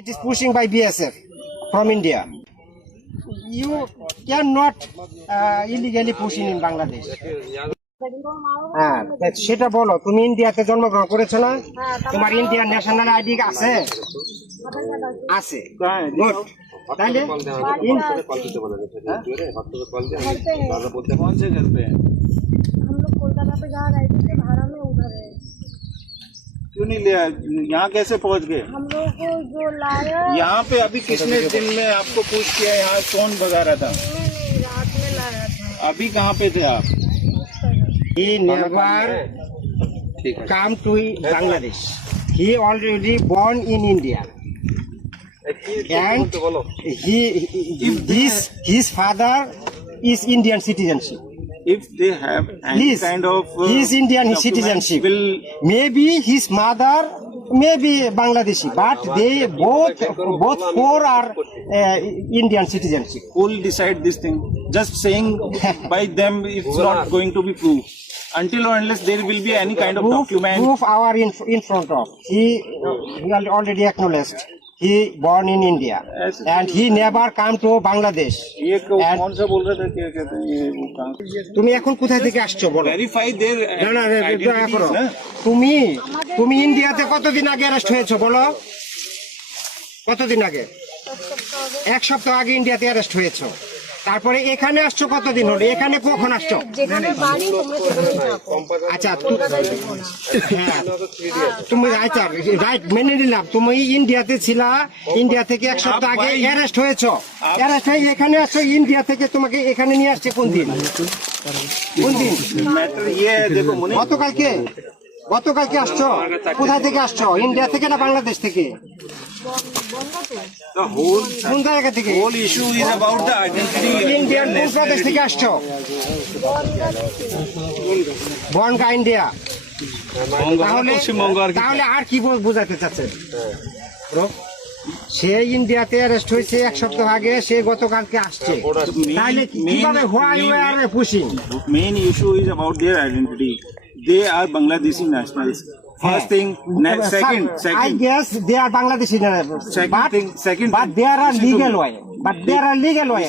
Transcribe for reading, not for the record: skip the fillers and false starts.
It is pushing by BSF from India. You cannot illegally pushing in Bangladesh. হ্যাঁ সেটা বলো, তুমি ইন্ডিয়াতে জন্মগ্রহণ করেছো না? তোমার ইন্ডিয়ান ন্যাশনাল আইডি আছে? আছে, গুড। তাহলে कौन से घर पे हैं? हम लोग कोलकाता पे जहाँ रहते थे भाड़ा में उधर है। क्यों नहीं लिया? यहाँ कैसे पहुँच गए? हम लोग को जो लाया यहाँ पे अभी किसने दिन में आपको पूछ किया? यहाँ कौन भगा रहा था? नहीं, रात में लाया था। अभी कहाँ पे थे आप? he never come to Bangladesh. He already born in India. And his father is Indian citizenship. If they have any Please, kind of he is Indian documents, citizenship. will Maybe his mother may be Bangladeshi, but they both four are Indian citizenship. who will decide this thing? Just saying by them, it's not going to be proved. Until or unless there will be any kind of document. Proof our in front of. He already acknowledged. He born in India Yes. and he never come to Bangladesh. ये And- कौन सा बोल रहे थे? क्या कहते हैं ये वो कहाँ? তুমি এখন কোথায় থেকে আসছো বলো? Verify their না না দয়া identities, করো। না? তুমি ইন্ডিয়াতে কতদিন আগে অ্যারেস্ট হয়েছো বলো? কতদিন আগে? এক সপ্তাহ আগে ইন্ডিয়াতে অ্যারেস্ট হয়েছো। তারপরে এখানে আসছো কতদিন হলো? এখানে কখন আসছো? যেখানে বাড়ি তোমরা সেখানে থাকো। আচ্ছা কলকাতায় যেও না। হ্যাঁ তুমি আচ্ছা রাইট মেনে নিলাম, তুমি ইন্ডিয়াতে ছিলা, ইন্ডিয়া থেকে এক সপ্তাহ আগে অ্যারেস্ট হয়েছো, অ্যারেস্ট হয়ে এখানে আসছো, ইন্ডিয়া থেকে তোমাকে এখানে নিয়ে আসছে কোন দিন? কোন দিন? मैटर ये है, देखो मुनि, গতকালকে গতকালকে আসছো? কোথায় থেকে আসছো? ইন্ডিয়া থেকে না বাংলাদেশ থেকে? the whole কোন জায়গা থেকে? issue is about the identity. Indian কোন প্রদেশ থেকে আসছো? বনগা ইন্ডিয়া। তাহলে তাহলে আর কি বোঝাতে চাচ্ছেন? ব্রো, সে ইন্ডিয়াতে অ্যারেস্ট হয়েছে এক সপ্তাহ আগে, সে গতকালকে আসছে, তাহলে কিভাবে why were pushing? Main issue is about their identity. They are Bangladeshi nationals. First thing, second, I guess they are Bangladeshi, Second thing, but there are legal way.